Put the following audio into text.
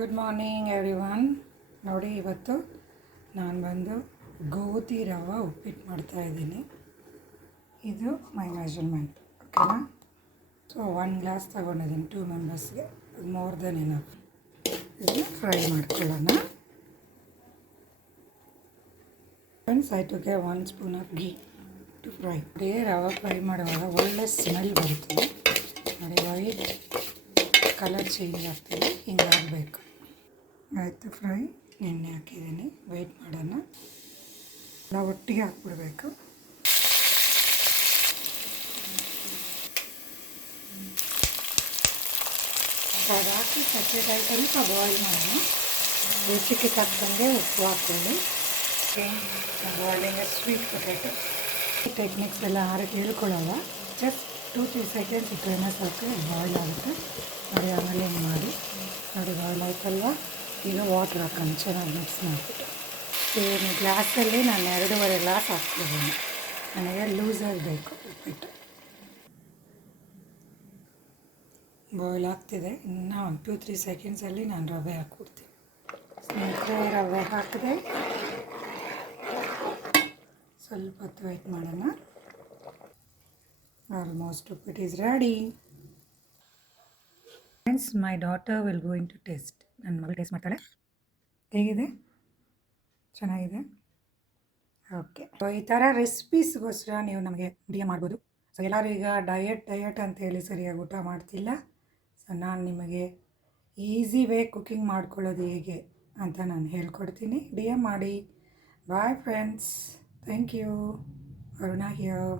Good morning everyone. ನೋಡಿ, ಇವತ್ತು ನಾನು ಬಂದು ಗೋಧಿ ರವೆ ಉಪ್ಪಿಟ್ಟು ಮಾಡ್ತಾಯಿದ್ದೀನಿ. ಇದು ಮೈ ಮೆಜರ್ಮೆಂಟ್, ಓಕೆನಾ? ಸೊ 1 ಗ್ಲಾಸ್ ತೊಗೊಂಡಿದ್ದೀನಿ 2 ಮೆಂಬರ್ಸ್ಗೆ. More than enough. ಇದನ್ನು ಫ್ರೈ ಮಾಡ್ಕೊಳ್ಳೋಣ. Friends, I took 1 spoon of ghee to fry. ರವೆ ಫ್ರೈ ಮಾಡುವಾಗ ಒಳ್ಳೆ ಸ್ಮೆಲ್ ಬರುತ್ತದೆ. ನೋಡಿ, ವೈಟ್ ಕಲರ್ ಚೇಂಜ್ ಆಗ್ತಿದೆ, ಹಿಂಗಾಗಬೇಕು. ಆಯಿತು, ಫ್ರೈ ಎಣ್ಣೆ ಹಾಕಿದ್ದೀನಿ. ವೆಯ್ಟ್ ಮಾಡೋಣ. ಎಲ್ಲ ಒಟ್ಟಿಗೆ ಹಾಕ್ಬಿಡ್ಬೇಕು. ಅದು ಹಾಕಿ ಸೆಪರೇಟ್ ಆಗಿ ಸ್ವಲ್ಪ ಬಾಯ್ಲ್ ಮಾಡೋಣ. ರುಚಿಗೆ ತಕ್ಕಂಗೆ ಉಪ್ಪು ಹಾಕ್ಕೊಳ್ಳಿ. ಬಾಯ್ಲಿಂಗ್ ಸ್ವೀಟ್ ಪೊಟ್ಯಾಟೊ ಟೆಕ್ನಿಕ್ಸ್ ಎಲ್ಲ ಆರಕ್ಕೆ ಹೇಳ್ಕೊಳ್ಳಲ್ಲ. ಜಸ್ಟ್ 2-3 ಸೆಕೆಂಡ್ಸ್ ಇಟ್ಟರೆ ಸಾಕು, ಬಾಯ್ಲ್ ಆಗುತ್ತೆ. ನೋಡಿ, ಆಮೇಲೆ ಹಿಂಗೆ ಮಾಡಿ. ನೋಡಿ, ಬಾಯ್ಲ್ ಆಯ್ತಲ್ವ? ಈಗ ವಾಟ್ರ್ ಹಾಕೊಂಡು ಚೆನ್ನಾಗಿ ಮಿಕ್ಸ್ ಮಾಡಿಬಿಟ್ಟು ಸೇಮ್ ಗ್ಲಾಸಲ್ಲಿ ನಾನು 2.5 ಗ್ಲಾಸ್ ಹಾಕ್ತಿದ್ದೀನಿ. ನನಗೆ ಲೂಸಾಗಿ ಬೇಕು ಉಪ್ಪಿಟ್ಟು. ಬಾಯ್ಲ್ ಆಗ್ತಿದೆ. ಇನ್ನು 2-3 ಸೆಕೆಂಡ್ಸಲ್ಲಿ ನಾನು ರವೆ ಹಾಕ್ಬಿಡ್ತೀನಿ. ಸ್ನೇಹಿತರೆ, ರವೆ ಹಾಕಿದೆ. ಸ್ವಲ್ಪ ಹೊತ್ತು ವೆಯ್ಟ್ ಮಾಡೋಣ. Almost uppittu is ready. Friends, my daughter will going to taste. ನನ್ನ ಮಗಳು ಟೇಸ್ಟ್ ಮಾಡ್ತಾಳೆ. ಹೇಗಿದೆ? ಚೆನ್ನಾಗಿದೆ. ಓಕೆ. ಸೊ ಈ ಥರ ರೆಸಿಪೀಸ್ಗೋಸ್ಕರ ನೀವು ನಮಗೆ ಡಿ ಮಾಡ್ಬೋದು. ಸೊ ಎಲ್ಲರೂ ಈಗ ಡಯಟ್ ಅಂತೇಳಿ ಸರಿಯಾಗಿ ಊಟ ಮಾಡ್ತಿಲ್ಲ. ಸೊ ನಾನು ನಿಮಗೆ ಈಸಿ ವೇ ಕುಕ್ಕಿಂಗ್ ಮಾಡ್ಕೊಳ್ಳೋದು ಹೇಗೆ ಅಂತ ನಾನು ಹೇಳ್ಕೊಡ್ತೀನಿ. ಡಿ ಎಮ್ ಮಾಡಿ. Bye friends. Thank you. Aruna here.